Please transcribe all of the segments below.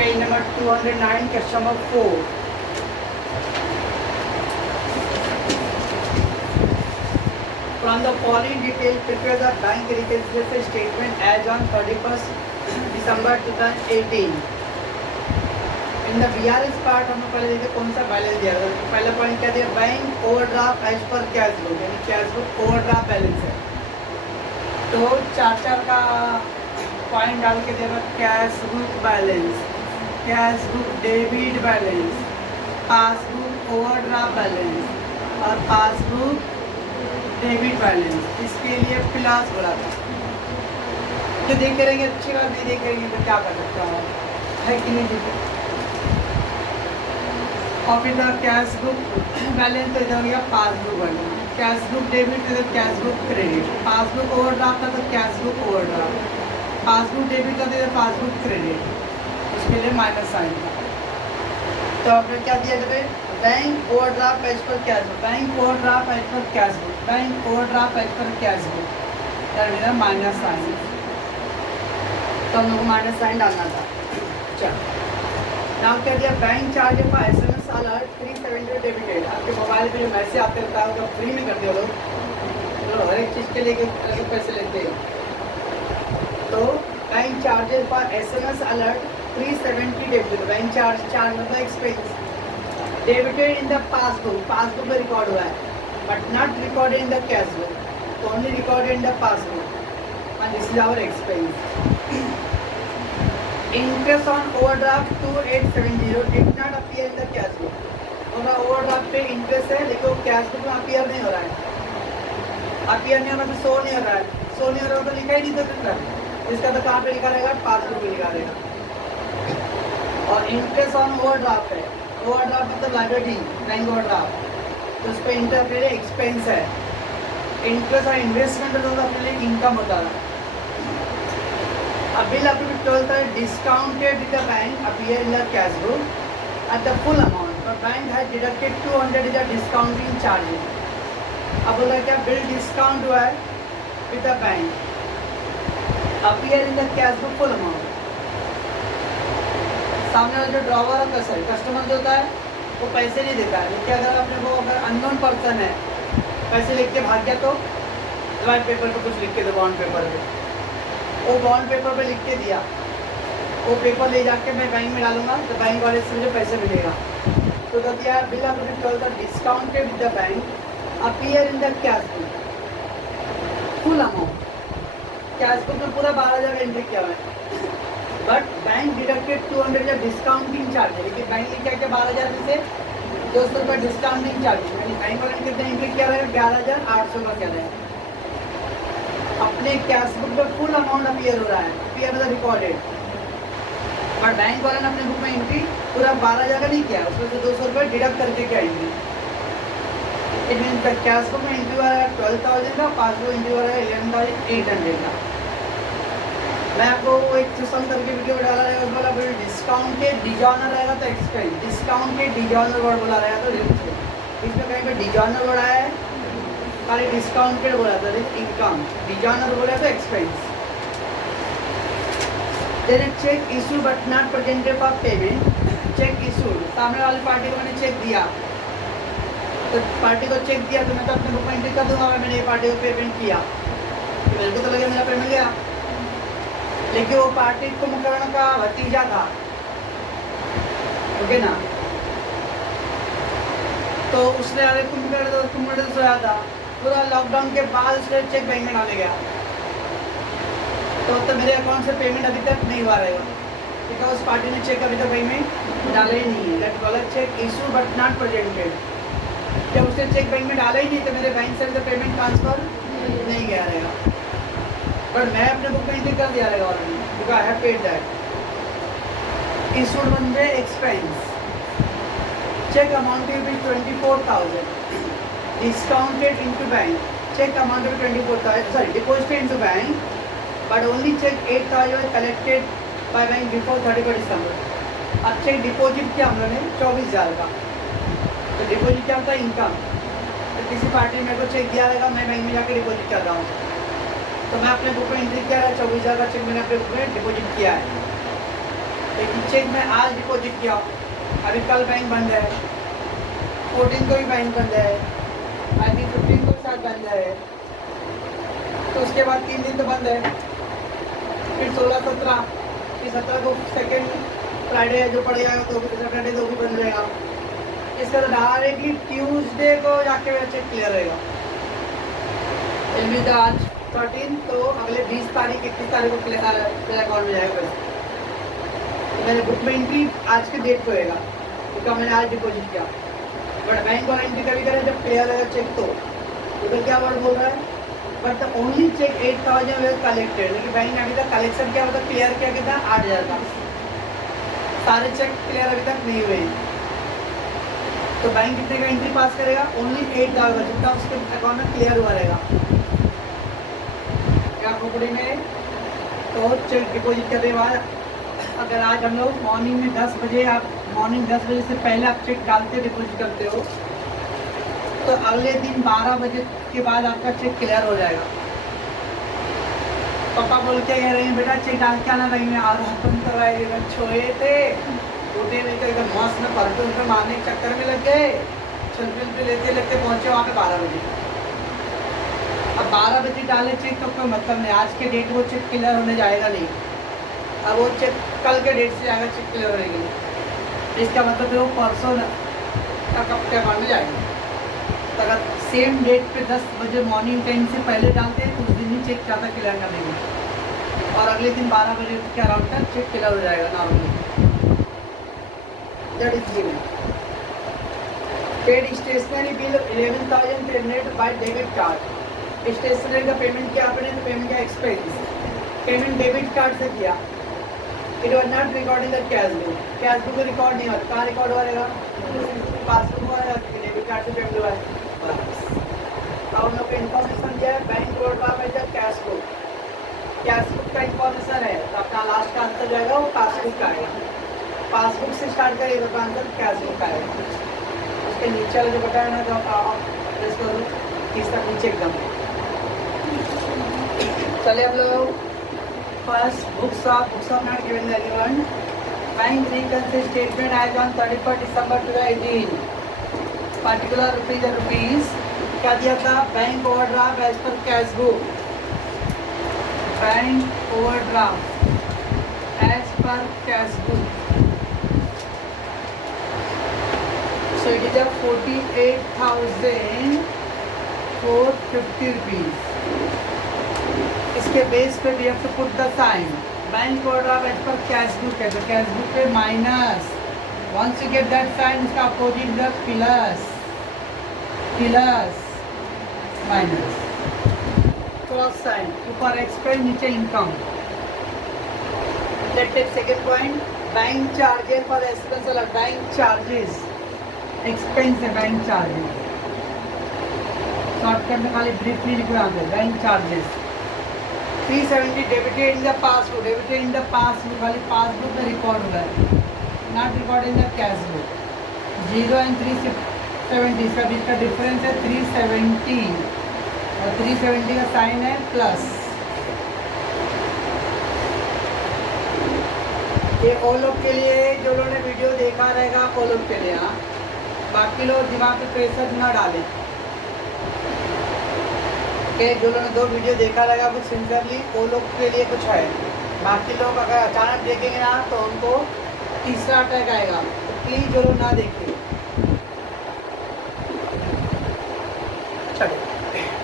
Page number 209, question number 4. From the following details, prepare the bank reconciliation statement as on 31st December 2018. In the BRS part हमने पहले देखिए कौन सा balance दिया था। पहला पॉइंट क्या दिया, bank overdraft as per cash book, यानी कैश बुक ओवरड्राफ्ट बैलेंस है। तो चार का पॉइंट डाल के देगा, cash book balance, cash book debit balance, passbook overdraft balance और पासबुक डेबिट बैलेंस। इसके लिए प्लस बोला था। जो देख रहेंगे अच्छी बात, नहीं देख रहेंगे तो क्या कर सकता है कि नहीं देखे। और फिर कैश बुक बैलेंस तो इधर हो गया passbook balance, cash book debit तो cash book credit, passbook overdraft था तो cash book overdraft, passbook debit का तो पासबुक क्रेडिट, उसके लिए माइनस साइन था। तो आपने क्या दिया जब bank overdraft as per cash book, bank overdraft as per cash book, bank overdraft as per cash book, यार मेरा माइनस साइन। तो हम लोग को माइनस साइन डालना था। चलो नाम क्या दिया, bank charge for SMS alert 370 debited. आपके मोबाइल पे जो मैसेज आते रहता है वो फ्री में कर दिया लोग, तो हर एक चीज़ के लिए अलग पैसे लेते हैं। तो bank charges for SMS alert 370 debited, bank charge मतलब expense debited in the passbook, passbook में रिकॉर्ड हुआ है but not recorded in the cash book, तो only recorded in the passbook and this is our expense. Interest on overdraft 2870 did not appear in the cash book. हमारा overdraft पे interest है लेकिन वो cash book में appear नहीं हो रहा है, अपीयर नहीं होना तो शो नहीं हो रहा है, शो नहीं हो रहा तो लिखा ही नहीं तो कितना इसका, तो कहाँ पे लिखा रहेगा, पासबुक पे लिखा रहेगा। और इंटरेस्ट ऑन ओवरड्राफ्ट है, ओवरड्राफ्ट मतलब लाइबिलिटी, बैंक ओवरड्राफ्ट, तो उस पर इंटरेस्ट मेरे एक्सपेंस है। इंटरेस्ट और इन्वेस्टमेंट तो अपने लिए इनकम होता है। A bill approved 12th discounted with the bank appear in the cash book at the full amount, but bank has deducted 200 is a discounting charge. अब बोल रहा है क्या, बिल डिस्काउंट हुआ है with the bank appear in the cash book full amount। सामने वाला जो ड्रॉवर होता है, कस्टमर जो होता है वो पैसे नहीं देता है, लेकिन अगर अपने को अगर अननोन पर्सन है पैसे लिख के भाग गया तो वाइट पेपर पे कुछ लिख के दो, बॉन्ड पेपर पे, वो बॉन्ड पेपर पे लिख के दिया, वो पेपर ले जाके मैं बैंक में डालूंगा तो बैंक वाले से मुझे पैसे मिलेगा। तो क्या दिया, bill of discounted with the bank appear in the cash book full amount. Cash book में पूरा 12,000 एंट्री किया हुआ है बट बैंक डिडक्टेड 200 या डिस्काउंटिंग चार्ज है, लेकिन बैंक ने क्या किया 12,000 में से 200 रुपये डिस्काउंटिंग चार्ज, यानी बैंक वाले ने कितना एंट्री किया रहेगा, 11,800 का किया रहेगा। अपने कैश बुक में फुल अमाउंट अपीयर हो रहा है, अपीयर मतलब रिकॉर्डेड, और बैंक वाले ने अपने बुक में एंट्री पूरा 12,000 का नहीं किया, उसमें से 200 रुपये डिडक्ट करके क्या entry. It mean the cash book में एंट्री हो रहा है 12,000 का, पासबुक एंट्री हो रहा है 11,800 का। मैं आपको वो एक सम करके वीडियो डाला रहेगा, उसमें बोला फिर डिस्काउंटेड डिजॉनर रहेगा तो एक्सपेंस, डिस्काउंटेड डिजॉनर वर्ड बोला रहेगा तो इसमें कहीं पर डिजॉनर वर्ड आया है, खाली डिस्काउंटेड बोला था इनकम, डिजॉनर बोला था expense. Then cheque issue but not presented for payment, cheque issue सामने वाली पार्टी को मैंने चेक दिया, तो पार्टी को चेक दिया तो मैं तो अपने बुक में एंट्री कर दूंगा, मैंने ये पार्टी को पेमेंट किया, मेरे को तो लगे मेरा पेमेंट गया, लेकिन वो पार्टी कुंभकर्ण का भतीजा था, ओके ना, तो उसने अरे कुंभकर्ण तो सोया था, पूरा लॉकडाउन के बाद उसने चेक बैंक में डाले गया, तो मेरे अकाउंट से पेमेंट अभी तक नहीं हुआ रहेगा, बिकॉज उस पार्टी ने चेक अभी तक बैंक में डाला ही नहीं है। दैट वाला cheque issue but not presented, जब उसने चेक बैंक में डाला ही नहीं तो मेरे बैंक से तो पेमेंट ट्रांसफर नहीं गया रहेगा, पर मैं अपने बुक में एंट्री कर दिया रहेगा already, because I have paid that. Issued म्हणजे expense, cheque amount will be 24,000 discounted into bank, check amount of 24,000, sorry, deposited into bank, but only check 8,000 collected by bank before 31 December। अब check deposit किया हम लोगों ने 24,000 का, तो deposit क्या होता है, इनकम। तो किसी पार्टी ने मेरे को चेक दिया रहेगा, मैं बैंक में जाकर डिपॉजिट करता हूँ, तो मैं अपने बुक में एंट्री किया है 24,000 का चेक मैंने अपने बुक में डिपॉजिट किया है, लेकिन चेक में आज डिपॉजिट किया, अभी कल बैंक बंद है, 14 को भी बैंक बंद है, आई थिंक 15 को शायद बंद है, तो उसके बाद 3 दिन तो बंद है, फिर 16, 17, फिर 17 को सेकेंड फ्राइडे जो पड़ जाएगा तो सैटरडे तो भी बंद रहेगा। इसका डायरेक्टली ट्यूसडे को जाके मेरा चेक क्लियर रहेगा। इनमें आज 13 तो अगले 20 तारीख 21 तारीख को मेरे अकाउंट में जाएगा पैसा। तो मेरे बुक में एंट्री आज के डेट को रहेगा क्योंकि मैंने आज डिपॉजिट किया। बट बैंक और एंट्री कभी करें जब क्लियर रहेगा चेक तो क्या वर्ड बोल रहा है, but the only cheque 8,000 well collected, लेकिन बैंक ने अभी तक कलेक्शन किया मतलब क्लियर किया कितना 8,000 का। सारे चेक क्लियर अभी तक नहीं हुए, तो बैंक कितने का एंट्री पास करेगा, ओनली 8,000 का, जितना उसके अकाउंट में क्लियर हुआ रहेगा क्या खोपड़ी में। तो चेक डिपॉजिट करने के बाद अगर आज हम लोग मॉर्निंग में 10 बजे, आप मॉर्निंग 10 बजे से पहले आप चेक डालते डिपॉजिट करते हो, तो अगले दिन 12 बजे के बाद आपका चेक क्लियर हो जाएगा। पापा बोल के कह रहे हैं बेटा चेक डाल के आना बैंक में, और अपन तो भाई छोए थे उठे नहीं तो एकदम मस्त में परफ्यूम पे मारने के चक्कर में लग गए, सेल्फी लेते लेते पहुंचे वहाँ पे 12 बजे। अब 12 बजे डाले चेक तो कोई मतलब नहीं, आज के डेट वो चेक क्लियर होने जाएगा नहीं, अब वो चेक कल के डेट से जाएगा चेक क्लियर होने के लिए। इसका मतलब वो परसों तक अपने अकाउंट में जाएगा। तो अगर सेम डेट पे 10 बजे मॉर्निंग टाइम से पहले डालते हैं तो उस दिन ही चेक ज़्यादा क्लियर कर देंगे, और अगले दिन 12 बजे के अराउंड तक चेक क्लियर हो जाएगा normally. That is given. Paid stationery bill 11,000 payment by debit card. Stationery का पेमेंट किया आपने तो पेमेंट का एक्सपेंस पेमेंट डेबिट कार्ड से किया। It was not recording the cash book record नहीं होता, कहाँ रिकॉर्ड हो रहेगा, पासबुक हो रहेगा, डेबिट कार्ड से पेमेंट हुआ है। अब हम लोग को इन्फॉर्मेशन दिया है बैंक ओवरड्राफ्ट है जब कैश बुक का इन्फॉर्मेशन है, तो अपना लास्ट का आंसर जाएगा वो पासबुक का आएगा। पासबुक से स्टार्ट करिएगा तो आंसर कैश बुक का आएगा। उसके नीचे वाला जो बटन है तो इसको तीसरा नीचे एकदम। चलिए हम लोग first books of not given anyone. Bank reconciliation statement as on 31 December 2018। Particular rupees क्या दिया था, bank overdraft as per cash book, bank overdraft as per cash book. So it is 48,450 rupees. इसके बेस पे we have to put the sign bank overdraft as per cash book है, तो cash book पे minus, once you get that sign इसका opposite the plus minus, cross sign, ऊपर expense नीचे income. Let's take second point, bank charges for expense अलग, bank charges expense है, bank charges shortcut में खाली ब्रीफली लिखो यहाँ पे, bank charges 370 debited in the passbook, debited in the passbook, खाली पासबुक में रिकॉर्ड हुआ है, not record in the cash book. 0 and 370 इसका बीच का डिफरेंस है 370, और 370 का साइन है प्लस। ये वो लोग के लिए जो लोगों ने वीडियो देखा रहेगा वो लोग के लिए, हाँ, बाकी लोग दिमाग पे प्रेशर न डालें। जो लोगों ने 2 वीडियो देखा रहेगा वो सिंसियरली वो लोग के लिए कुछ है, बाकी लोग अगर अचानक देखेंगे ना तो उनको तीसरा अटैक आएगा, तो प्लीज़ जो लोग ना देखें। चलो,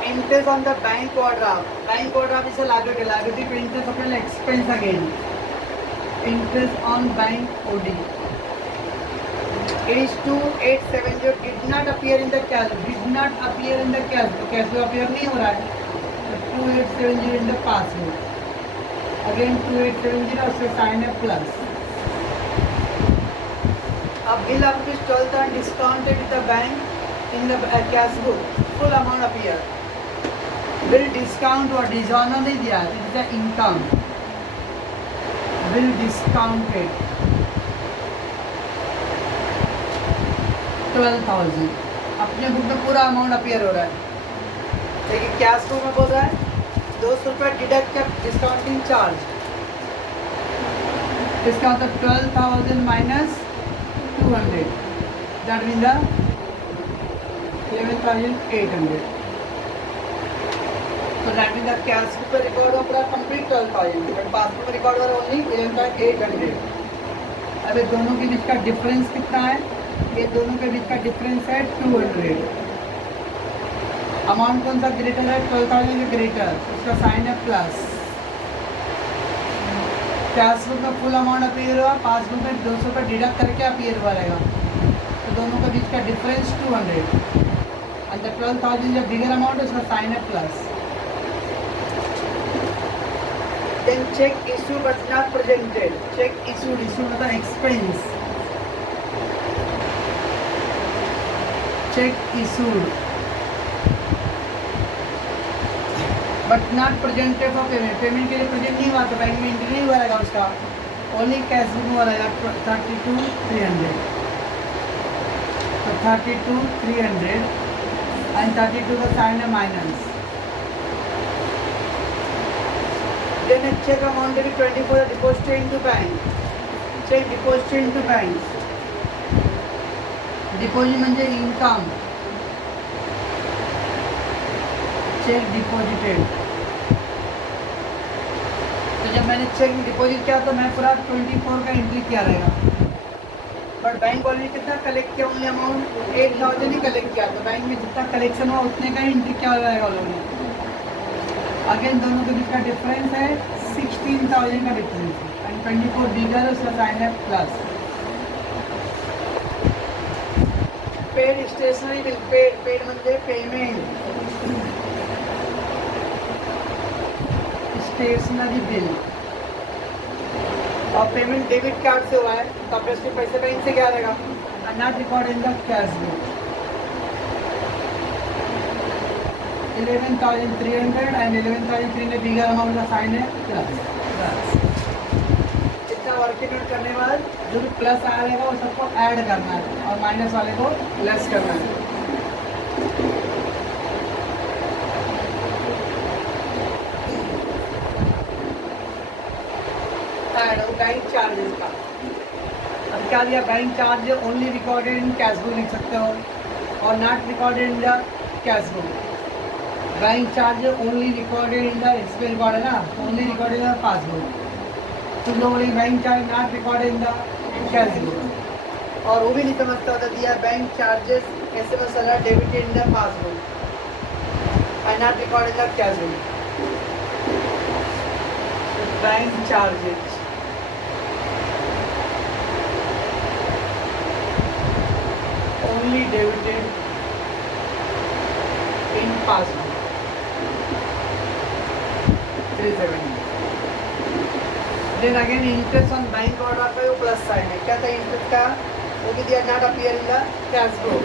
interest on the bank overdraft इसे लायबिलिटी पे इंटरेस्ट अपने expense again, interest on bank OD is 2870 did not appear in the cash, तो कैश बुक अपीयर नहीं हो रहा है, तो 2870 in the passbook, अगेन 2870 उससे साइन है प्लस। अब bill of rupees 12 discounted with the bank in the cash book, full amount appear. Bill discount और डिजॉनर नहीं दिया, it is income, bill discounted 12,000, अपने बुक में पूरा अमाउंट अपीयर हो रहा है, लेकिन कैश बुक में बोल रहा है 200 रुपये डिडक्ट का डिस्काउंटिंग चार्ज, इसका मतलब 12,000 minus 200, that mean the 11,800. So that means the cash book पे रिकॉर्ड हो पूरा कंप्लीट 12,000, बट पासबुक में रिकॉर्ड हो रहा ओनली 11,800. अब ये दोनों के बीच का डिफरेंस कितना है? ये दोनों के बीच का डिफरेंस है 200. अमाउंट कौन सा ग्रेटर है? 12,000 के ग्रेटर, उसका साइन है प्लस. कैश बुक में फुल अमाउंट अपीयर हुआ, पासबुक में 200 का डिडक्ट करके अपीयर हुआ रहेगा. तो दोनों के बीच का डिफरेंस 200 एंड द 12,000 जो बिगर अमाउंट है उसका साइन है plus. Then check issued but not presented. Check issued, issued मतलब expense. Check issued but not presented for payment. Payment के लिए प्रेजेंट नहीं हुआ तो बैंक में एंट्री नहीं हुआ रहेगा उसका. Only कैश बुक में हुआ रहेगा 32,300. तो 32,300 and 32 का साइन है minus. Then a check amount will be 24 deposited into bank. Check deposited into bank. Deposit म्हणजे income. Check deposited. तो जब मैंने चेक डिपॉजिट किया तो मैं पूरा 24 का एंट्री किया रहेगा. बट बैंक वाले ने कितना कलेक्ट किया? ओनली अमाउंट 8,000 ही कलेक्ट किया. तो बैंक में जितना कलेक्शन हुआ उतने का ही एंट्री किया रहेगा उन्होंने. अगेन दोनों के बीच का डिफरेंस है 16,000 का डिफरेंस है एंड 24 बिगर उसका साइन है plus. Paid stationery bill. Paid म्हणजे पेमेंट. स्टेशनरी बिल और पेमेंट डेबिट कार्ड से हुआ है तो अब उसके पैसे बैंक से क्या रहेगा? And not record in the cash book. 11,300 and 11,300 bigger amount का साइन है प्लस. इतना वर्किंग नोट करने के बाद जो भी प्लस आ रहेगा वो सबको ऐड करना है और माइनस वाले को लेस करना है. ऐड हो बैंक चार्जेस का. अब क्या दिया? Bank charge only recorded in cash book लिख सकते हो और not recorded in the cash book. Bank charge only recorded in the इसमें रिकॉर्ड है ना, only recorded in the passbook. तुम लोगों ने bank charge not recorded in the cash book. और वो भी नहीं समझता होता दिया बैंक चार्जेस कैसे मसला debited in the passbook and not recorded in the cash book. Bank charges only debited in passbook 370. Then again interest on bank order का वो प्लस साइन है. क्या था इंटरेस्ट का? वो भी दिया not appear in the cash book.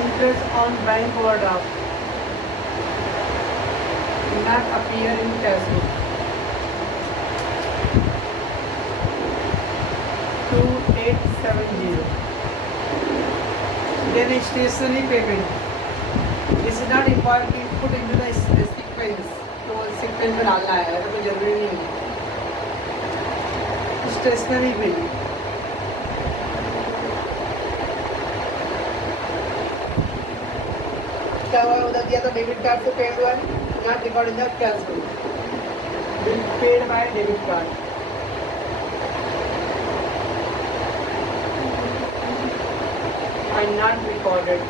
Interest on bank order not appear in cash book. 2870. Then stationery payment. This is not important to put into the sequence. तो sequence में डालना है, ऐसा कोई जरूरी नहीं है. Stationery bill. क्या हुआ? उधर दिया था डेबिट कार्ड से पेड हुआ है, not record in the cash book. Bill paid by debit card. And not recorded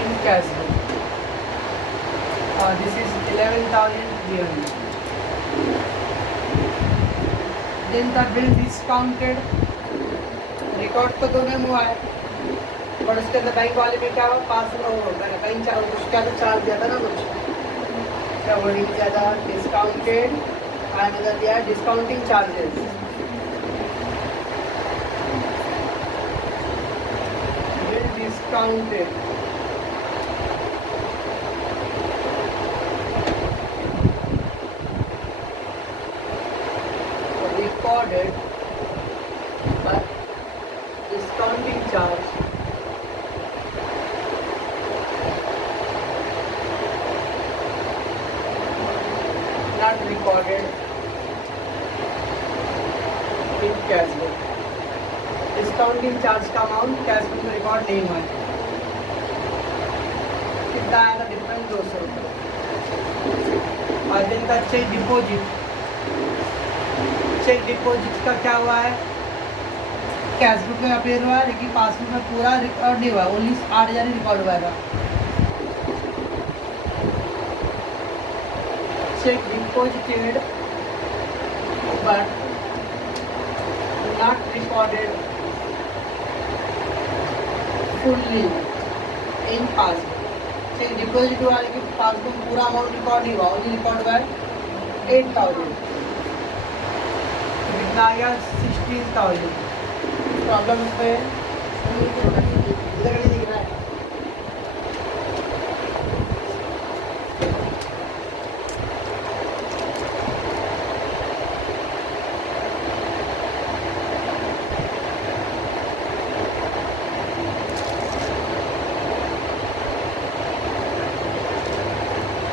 in cash book. This is 11,300. Then the bill discounted. Record तो दोनों में हुआ है बट उसके अंदर बैंक वाले में क्या हुआ? पास बैंक उसका तो चार्ज दिया था ना कुछ. क्या वर्डिंग दिया था? डिस्काउंटेड एंड उधर दिया discounting charges. Discounted recorded but discounting charge unrecorded in cash book. Discounting charge का अमाउंट कैश बुक में रिकॉर्ड नहीं हुआ है। कितना आया था डिफरेंस? 200 रुपये। और दिन का चेक डिपॉजिट, चेक डिपॉजिट का क्या हुआ है? कैश बुक में अपेयर हुआ है लेकिन पासबुक में पूरा रिकॉर्ड नहीं हुआ, ओनली 8,000 ही रिकॉर्ड हुआ था। Cheque deposited but not recorded fully in passbook. Cheque deposit हुआ लेकिन पासबुक में पूरा अमाउंट रिकॉर्ड नहीं हुआ, ओनली रिकॉर्ड हुआ है 8,000। कितना आ गया? 16,000। प्रॉब्लम इसमें इधर नहीं दिख रहा है।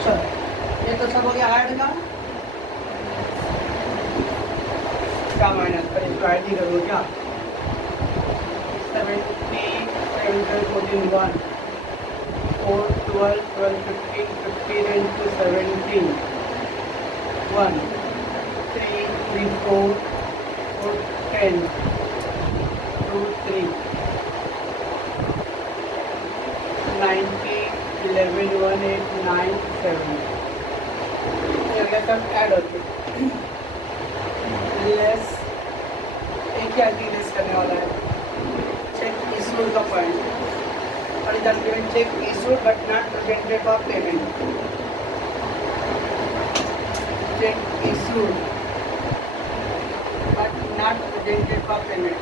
चलो ये तो सब हो गया ऐड का। क्या माइनस पर इसको ऐड नहीं करूँ क्या? 70, 7, 14, 1, 4, 12, 12, 15, 15 into 17, 1, 3, 3, 4, 4, 10, 2, 3, 90, 11, 1, 8, 9, 7। ये अगला सब ऐड होते लेस। एक क्या लेस करने वाला है? चेक इशूड का पॉइंट और इधर payment check issued but not presented for payment. Check issued but not presented for payment.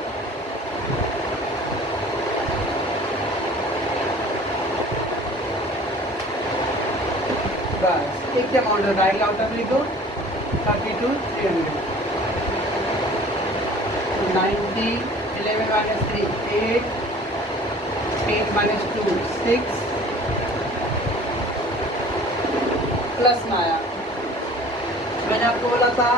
बस एक क्या अमाउंट होता है? आउट ऑफ लिखो 32, 300। 90, 11 minus 3, 8, 8 minus 2, 6, प्लस में आया। मैंने आपको बोला था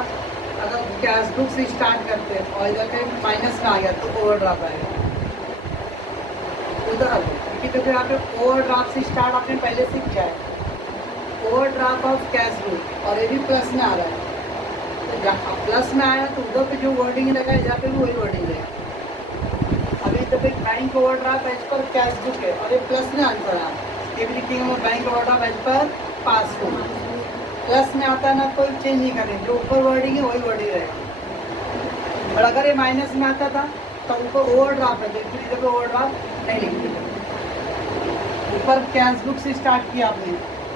अगर कैश बुक से स्टार्ट करते हैं और इधर कहीं माइनस में आ गया तो ओवरड्राफ्ट आएगा। उधर आ गया क्योंकि तो यहाँ पे ओवरड्राफ्ट से स्टार्ट आपने पहले से किया है, ओवरड्राफ्ट ऑफ कैश बुक, और ये भी प्लस में आ रहा है। प्लस में आया तो उधर पे जो वर्डिंग रहेगा यहाँ पे भी वही वर्डिंग रहेगा। अभी इधर पे bank overdraft as per cash book है और ये प्लस में आंसर है। ये भी लिखेंगे हम bank overdraft as per passbook. Plus में आता है ना कोई चेंज नहीं करेंगे, जो ऊपर वर्डिंग है वही वर्डिंग रहेगा। और अगर ये माइनस में आता था तो ऊपर ओवरड्राफ्ट है, तो इधर पे ओवरड्राफ्ट नहीं लिखेंगे। ऊपर कैश बुक से स्टार्ट किया आपने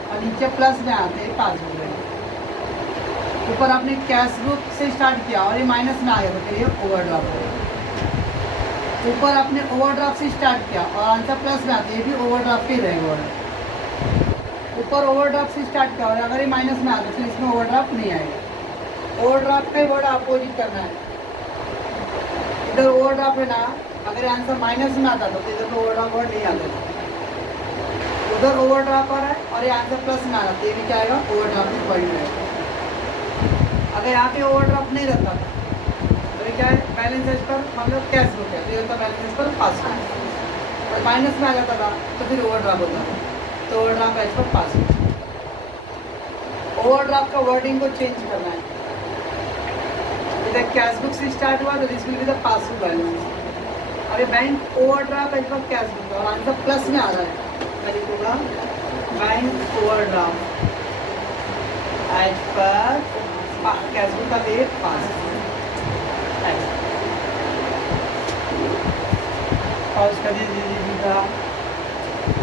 और नीचे प्लस में आते हैं पासबुक में। ऊपर आपने कैश बुक से स्टार्ट किया और ये माइनस में आ गया तो फिर ये ओवरड्राफ्ट है। ऊपर आपने ओवरड्राफ्ट से स्टार्ट किया और आंसर प्लस में आते, ये भी ओवरड्राफ्ट ही रहेगा। ऊपर ओवरड्राफ्ट से स्टार्ट किया और अगर ये माइनस में आते फिर इसमें ओवरड्राफ्ट नहीं आएगा। ओवरड्राफ्ट का वर्ड अपोजिट करना है। इधर ओवरड्राफ्ट है ना, अगर आंसर माइनस में आता तो इधर तो ओवरड्राफ्ट वर्ड नहीं आता। उधर ओवरड्राफ्ट आ रहा है और ये आंसर प्लस में आ रहा है, ये भी क्या आएगा? ओवरड्राफ्ट पॉइंट रहेगा। अगर यहाँ पे ओवरड्राफ्ट नहीं रहता तो ये क्या है? बैलेंस एज पर मतलब कैश बुक है तो ये होता बैलेंस एज पर पासबुक। और माइनस में आ जाता था तो फिर ओवरड्राफ्ट होता था, तो overdraft as per passbook. Overdraft का वर्डिंग को चेंज करना है। इधर कैश बुक से स्टार्ट हुआ तो this will be the passbook balance. और ये bank overdraft as per cash book और आंसर प्लस में आ रहा है, मैं लिखूँगा bank overdraft as per cash book का डेट पास। पॉज कर दीजिए।